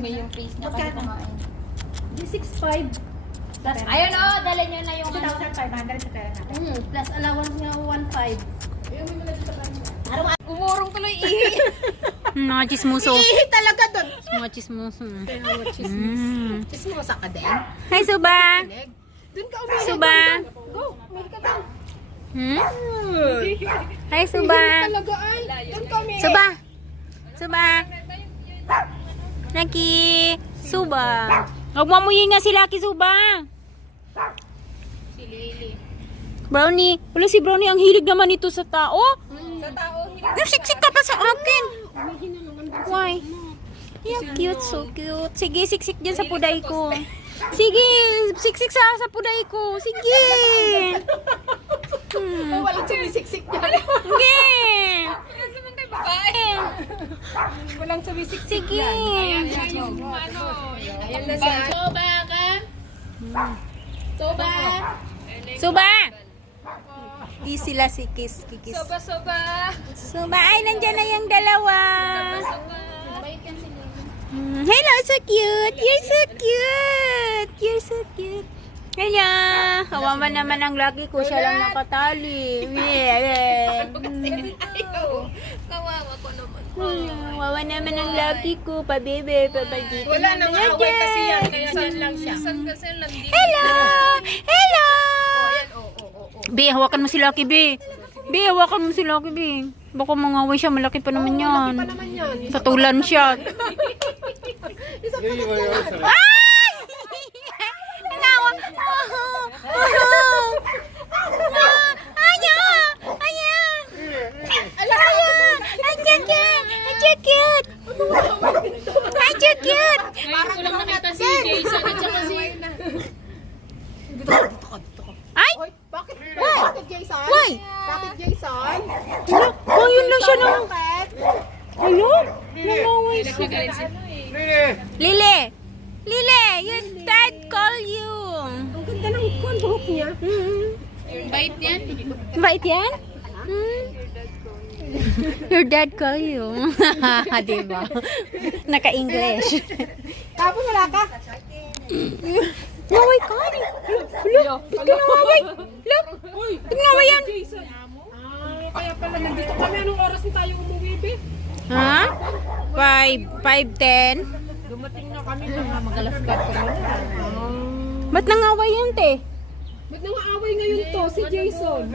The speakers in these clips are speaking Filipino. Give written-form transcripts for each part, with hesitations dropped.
dumi yung face niya kasi kumain. Di 6.5. Plus, ayun o, dala niyo na yung 2,500 sa pera natin. Plus allowance niya 1.5. Umurong tuloy ihi. Mga chismoso. Ihi talaga doon. Mga chismoso. Chismosa ka din. Hi, Suba. Doon ka umihi. Suba. Go, umihi ka doon. Hi, Suba. Talaga ay. Doon ka umihi. Suba. Suba. Lucky. Suba. Huwag mo amuyin nga si Lucky, Suba. Si Lily. Brownie. Wala si Brownie. Ang hilig naman ito sa tao. Sa tao, Siksik ka pa sa akin. Why? You're cute, so cute. Sige, siksik dyan sa puday ko. Sige, siksik sa puday ko. Sige. Walang sumisiksik niya. Sige. Walang sumisiksik. Sige. Ayan na siya. Soba ka? Soba? Suba. Di sila si Kikis. Soba. Suba. Ay, nandyan na yung dalawa. Bait yan si Lily. Hello, so cute. You're so cute. You're so cute. Hello. Kawawa naman ang laki ko. Siya lang nakatali. Yeah. Kawawa ko naman. Kawawa naman ang laki ko. Pabebe, pabagito. Wala nang away kasi yan. Kaya dyan lang siya. Kasi lang din. Hello. Hello. Be, hawakan mo si Lucky, Be. Be, hawakan mo si Lucky, Be. Baka mangaway siya. Malaki pa naman yan. Pa naman yan. Patulan siya. Ay! Nawa. Aya! Aya! Ay, cute! Ay, cute! Ay, cute! Ngayon ko lang nakita si Jason at saka si... Ay! Bakit? Bakit Jason? Why? Bakit Jason? Oh, yun lang siya na. Bakit? Hello? Nangaway siya. Nagagalit si... Lily! Lily! Your dad call you. Ang ganda ng buhok niya. Bait yan. Bait yan? Your dad call you. Diba? Naka-English. Tapos wala ka? Naway ka. Look! Ba't ka nawaway? Look! Ba't naway yan? Kaya pala nandito kami. Anong oras na tayo umuwi, be? Ha? 5:10? Dumating na kami mga magalasgat ko na. Ba't nangaway yan, te? Ba't nangaaway ngayon to? Si Jason.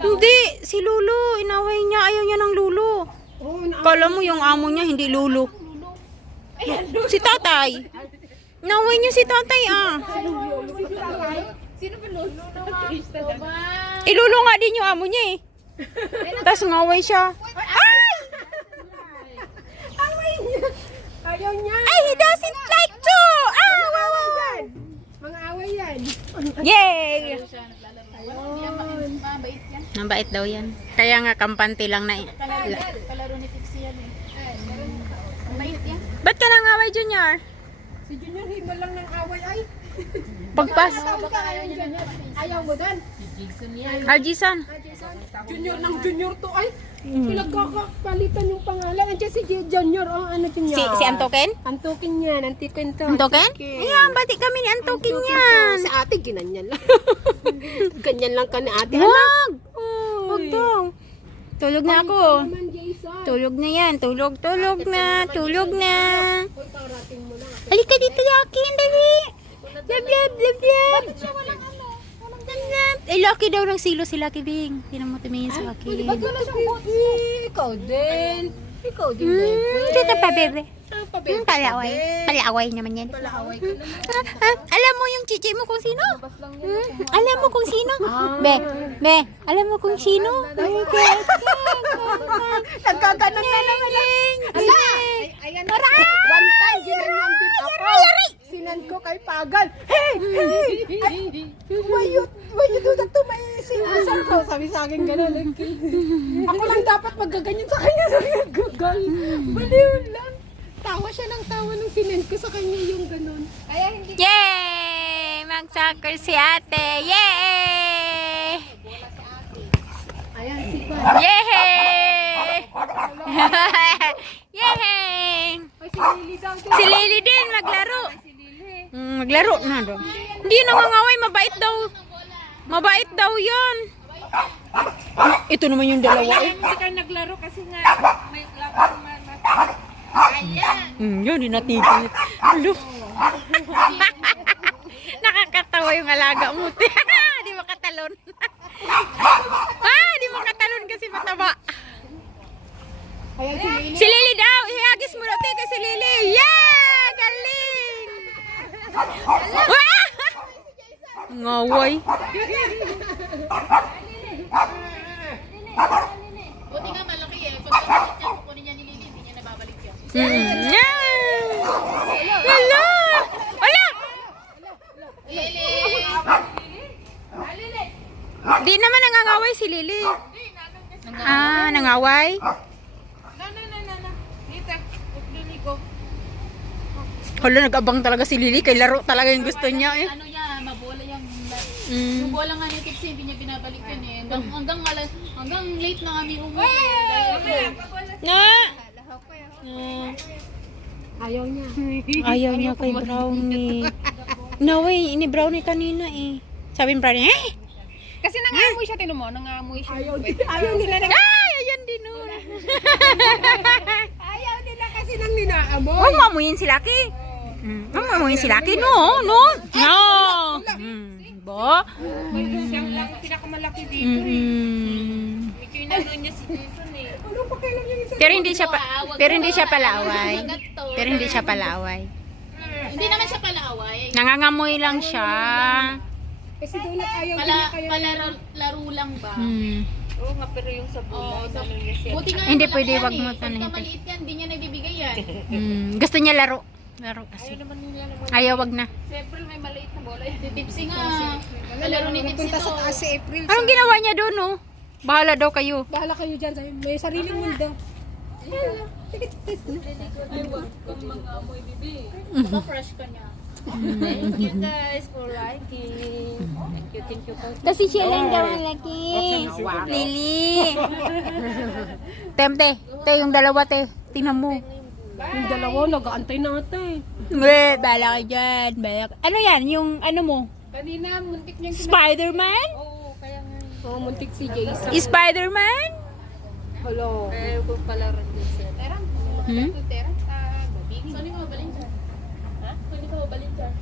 Hindi, si Lulu. Inaway niya. Ayaw niya ng Lulu. Oh, Kala mo yung amo niya, hindi Lulu. Si tatay. Inaway niya si tatay, ah. Sino ba Lolo? Soba. Ilulu nga din yung amo niya, eh. Tapos ngaway siya. Ay! away niya. Ayaw niya. Ay, he doesn't like to! Ah, wow, wow, wow. Mga away yan. Yay! Mabait yan. Mabait daw yan. Kaya nga kampante lang na eh. Kalaro ni Pixie yan eh. Mabait yan. Ba't ka nangaway, Junior? Si Junior, himal lang ng away ay. Pagpas. Ayaw mo doon. Arjisan. Junior ng Junior to ay. Pinagkakapalitan yung pangalan. Andiyan si Junior. Oh, ano Junior? Si Antoken? Antokin yan. Antiken to. Antoken? Ayan, bati kami ni Antoken yan. Sa ate, ginanyan lang. Ganyan lang ka ni ate. Wag! Wag daw. Tulog na ako. Naman, Jason. Tulog na yan. Tulog na. Tulog na. Uy, parating mo lang. Halika dito sa akin, dali. Love, love, love, love. Walang ano. Eh, Lucky daw ng silo si Lucky Bing. Tinan mo tumingin sa akin. Ba't wala siyang boots? Ikaw din. Ikaw din, bebe. Dito pa, bebe. Pa, bebe. Palaway. Palaway naman yan. Palaway ka naman. Alam mo yung chichi mo kung sino? Alam mo kung sino? Be, alam mo kung sino? Nagkaganon na naman. Ala! Ayan. One time, ginanyan din ako. Sinan ko kay Pagal. Hey! Hey! Why you do that to my sinusan ko? Sabi sa akin gano'n. Ako lang dapat magaganyan sa kanya. Gagal. Baliw lang. Tawa siya ng tawa nung sinan ko sa kanya yung gano'n. Kaya hindi. Yay! Mag-soccer si ate. Yay! Ayan, si Pan. Yay! Yay! Ay, si Lily Si Lily din, maglaro. Maglaro na daw. Hindi nangangaway, mabait daw. Mabait daw yan. Ito naman yung dalawa eh. Hindi ka naglaro kasi nga may lakad Yun, di natigil. Hello. Nakakatawa yung alaga mo. Di makatalon. Di makatalon kasi mataba. Ayan si Lily. Si Lily daw. Ihagis mo daw kay si Lily. Yeah! Galing! Ngaway. Buti nga malaki eh. Pag babalik niya, kukunin niya ni Lily, hindi niya nababalik yan. Hello! Wala! Lily! Di naman nangangaway si Lily. Nangaway? Hala, nag-abang talaga si Lily. Kay laro talaga yung gusto niya eh. Ano niya, mabola yung bola nga ni Tipsy, hindi niya binabalik yan eh. Hanggang late na kami umuwi. Na! Ayaw niya. Ayaw niya kay Brownie. No way, ini Brownie kanina eh. Sabi ni Brownie, eh! Kasi nangamoy siya, tinan mo, nangamoy siya. Ayaw nila na. Ay, ayan din nun. Ayaw nila kasi nang ninaamoy. Huwag mamuyin si Lucky. Huwag mamuyin si Lucky. No. Bo? Siyang lang pinakamalaki dito eh. Medyo inano niya si Jason eh. Ano pa kailan yung isa? Pero hindi siya palaaway. Pero hindi siya palaaway. Hindi naman siya palaaway. Nangangamoy lang siya. Kasi doon at ayaw nila kaya. Palaro lang ba? Oo nga, pero yung sa bola, ano niya siya. Buti nga Hindi malaki pwede, yan wag mo eh. tanahin. Pagka maliit yan, hindi niya nagbibigay yan. Gusto niya laro. Laro kasi. Ayaw, wag na. Siyempre may maliit na bola. Si Tipsy nga. Kalaro ni Tipsy Punta sa to. taas si April. Anong ginawa niya doon, no? Bahala daw kayo. Bahala kayo dyan. May sariling mundo. Baka fresh ka niya. Thank you guys for liking. Thank you. Kasi siya lang daw ang laki. Lily. Temte. Yung dalawa, te. Tingnan mo. Yung dalawa, nag-aantay natin. Bala ka dyan. Ano yan? Yung ano mo? Kanina, muntik niyang Spider-Man? Oo, kaya nga. Oo, muntik si Jason. Spider-Man? Hello. Eh, kung pala rin din siya. Terang. Hmm? Terang. Saan ka mabalin dyan? Ha? Saan ka mabalin dyan?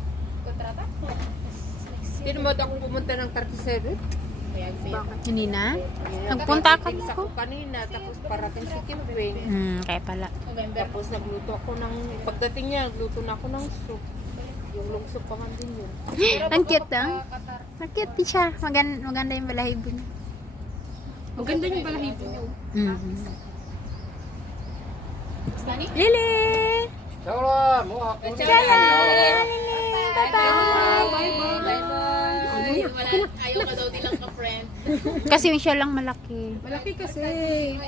Kontrata? Tinumad ako pumunta ng 37. Bakit? Hindi na? Nagpunta ka Sa ko? ko kanina, tapos parating si Kilwin. Kaya pala. November. Tapos nagluto ako ng, pagdating niya, nagluto na ako ng soup. Yung long soup pa nga din yun. Ang cute ah. Ang cute din siya. Maganda yung balahibo niya. Maganda yung balahibo niya. Stani? Lily! Ayaw ka daw nilang ka-friend. Kasi siya lang malaki. Malaki kasi.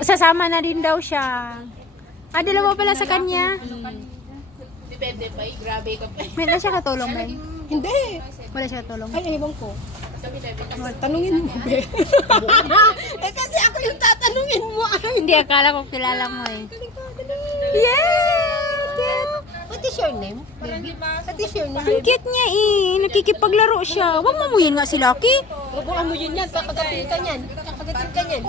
Sasama na din daw siya. Dalawa pala sa kanya. Depende pa eh. Grabe ka pa. May na siya katulong ba? Hindi. Wala siya katulong. Ay, ewan ko. Sabi David. Tanungin mo, be. Eh, kasi ako yung tatanungin mo. Ay, Hindi, akala ko kilala mo eh. what is your name? What is your Ang name? cute niya eh. Nakikipaglaro siya. Huwag mamuyin nga si Lucky. Huwag mo yun yan. Kakagatin ka niyan. Kakagatin ka niyan.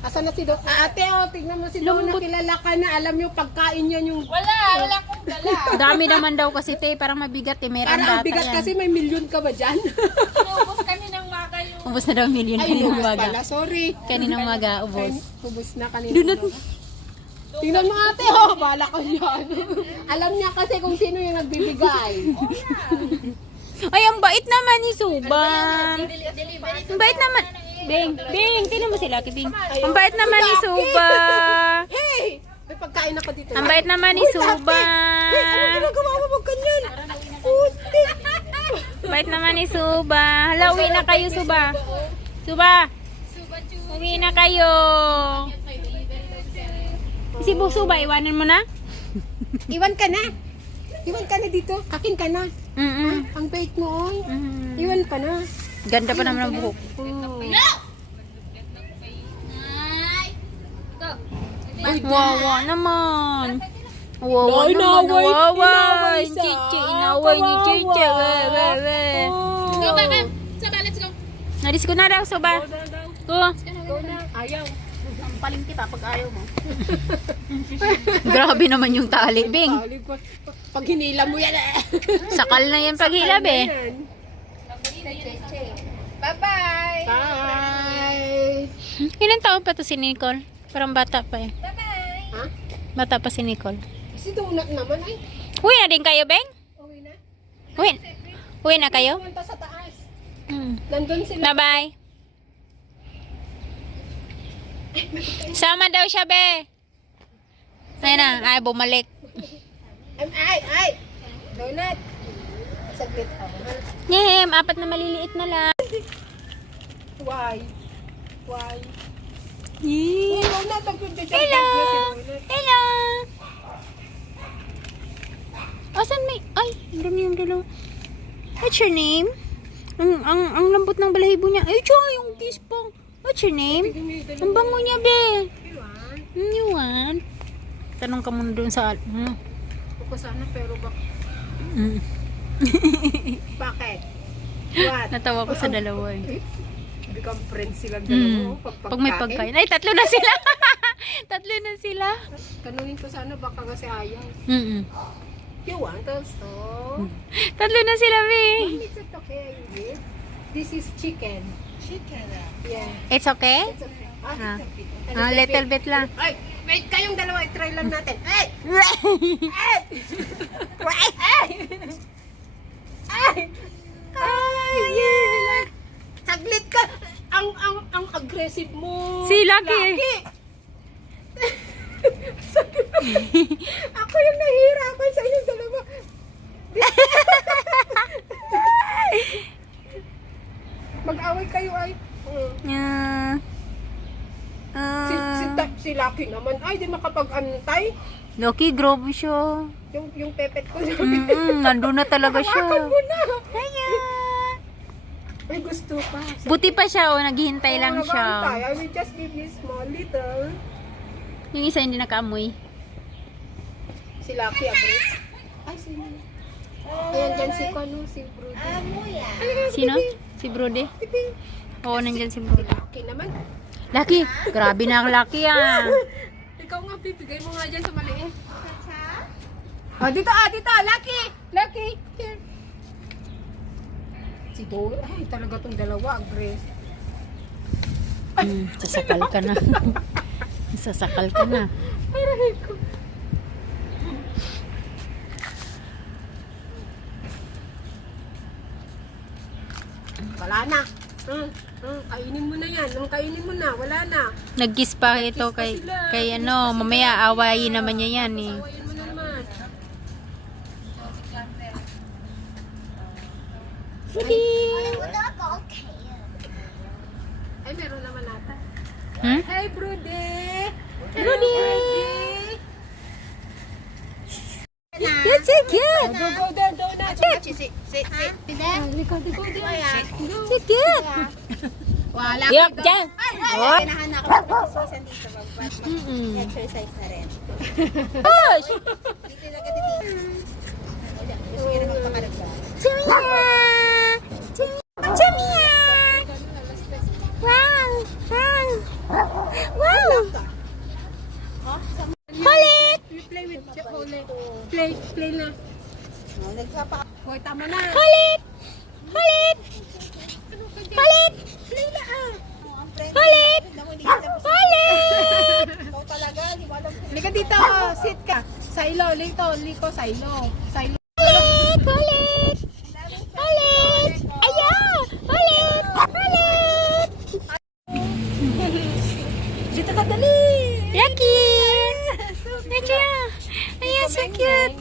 Asan na si Doc? Ate, tignan mo si Doc. Nakilala ka na. Alam niyo, pagkain niya yung... Wala akong dala. Dami naman daw kasi te. Parang mabigat eh. Meron Parang bata bigat yan. kasi may milyon ka ba dyan? Naubos kami ng maka yung... Ubus na daw million Ay, kaninang ubus umaga. pala. Sorry. Kaninang umaga, ubus. Ubus na kanina. Dunat. Tingnan mo ate, bala ka yan. Alam niya kasi kung sino yung nagbibigay. Ay, ang bait naman ni Suban. Ang bait naman. Bing, tingnan mo si Lucky, Bing. Ang bait naman ni Suba. Hey! May pagkain ako dito. Ang bait naman ni Suba. Hey, anong ginagawa mo? Huwag ganyan. Puti. Bait naman ni Suba. Hala, uwi na kayo, Suba. Suba. Uwi na kayo. Si Suba, iwanan mo na? Iwan ka na. Iwan ka na dito. Akin ka na. Ang bait mo, oy. Iwan ka na. Ganda pa naman ang buhok. Wawa naman. Wawa Ay, naman. inaway, Wawa. inaway siya. Chichi, inaway ni Chichi. We. Go, Baka. Saba, let's go. Naris ko na daw, soba. Go. Go na. Ayaw. Paling kita pag ayaw mo. Grabe naman yung tali, Bing. Pag hinila mo yan Sakal na yan paghilab eh. Bye-bye. Bye. Ilan taon pa to si Nicole? Parang bata pa eh. Ha? Bata pa si Nicole. Si Donut naman ay. Uwi na din kayo, Beng? Uwi na. Uwi na kayo? Pumunta sa taas. Hmm. Nandun sila. Bye-bye. Sama daw siya, be. Ayun na, ay bumalik. Ay. Donut. Saglit ako. Nyehem, 4 na maliliit na lang. Why? Yee. Donut, Hello! Hello! Asan may... Ay, ang dami yung dalawa. What's your name? Ang lambot ng balahibo niya. Ay, tiyo, yung kiss pang. What's your name? Ang bango niya, be. You want? Tanong ka muna doon sa... Ako sana pero Mm. bakit? What? Natawa ko sa dalawa eh. Become friends silang dalawa. Pag may pagkain. Ay, 3 na sila. 3 na sila. Tanungin ko sana baka kasi ayaw. Mm-mm. You want also? 3 na sila, be. It's okay. This is chicken. Yeah. It's okay? It's okay. Ah. It's okay. Little bit lang. Ay, wait, kayong dalawa, i-try lang natin. Ay! Ay! Saglit ka! Ang aggressive mo. Si Lucky. Ako yung nahihirapan sa inyong dalawa. Mag-away kayo ay. Yeah. Si Lucky naman ay di makapag-antay. Lucky, grabe siya. Yung pepet ko. Nandun na talaga siya. Hawakan mo na. Ayan. May gusto pa. Buti pa siya, naghihintay lang siya. Nag-aantay. I will just give you small little. Yung isa hindi nakaamoy. Si Lucky Abres. Ay, sino? Ayan dyan si Kano, si Brody. Sino? Si Brody? Oo, nandyan si Si Brody. Lucky naman. Lucky, grabe na ang Lucky ah. Ikaw nga, bibigay mo nga dyan sa maliit. Dito, Lucky! Lucky! Here. Si Dora, ay talaga tong dalawa, Agres. Sasakal ka na. Sasakal ka na. Aray ko. Wala na. Kainin mo na yan. Kainin mo na. Wala na. Nag-kiss pa ito kay ano, mamaya awayin naman niya yan eh. Awayin mo na naman. Ay, meron naman ata. Hmm? Hey, Brody! Brody! That's so cute! Go there, donut. Sit. Likod. So cute! Wala. Yup, dyan! What? Hinahanap ko ng susan dito, mag-exercise na rin. Push! Dito na ka dito. Gusto nyo na magpakaragdag. Chumia! Chumia! Wow! Wow! Kulit! You play with Chole. Play na. Hoy, tama na. Kulit! Kulit! Kulit! Play na Kulit! Kulit! Ikaw talaga, di mo alam. Lika dito, sit ka. Silo, liko, silo. Kulit! Kulit! Kulit! Ayan! Kulit! Kulit! Dito ka, dali. Lucky! Lucky! Ayan, so cute!